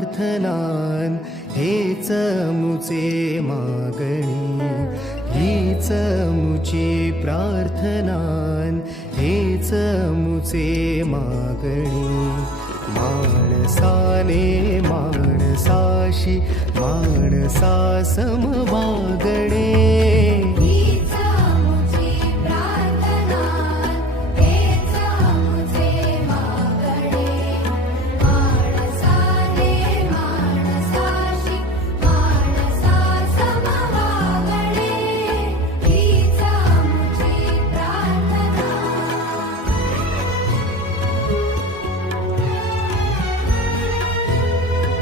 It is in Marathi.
प्रार्थनान हेच मुचे मागणी, हीच मुची प्रार्थनान हेच मुचे मागणी. माणसाने माणसाशी माणसा सम वागणे,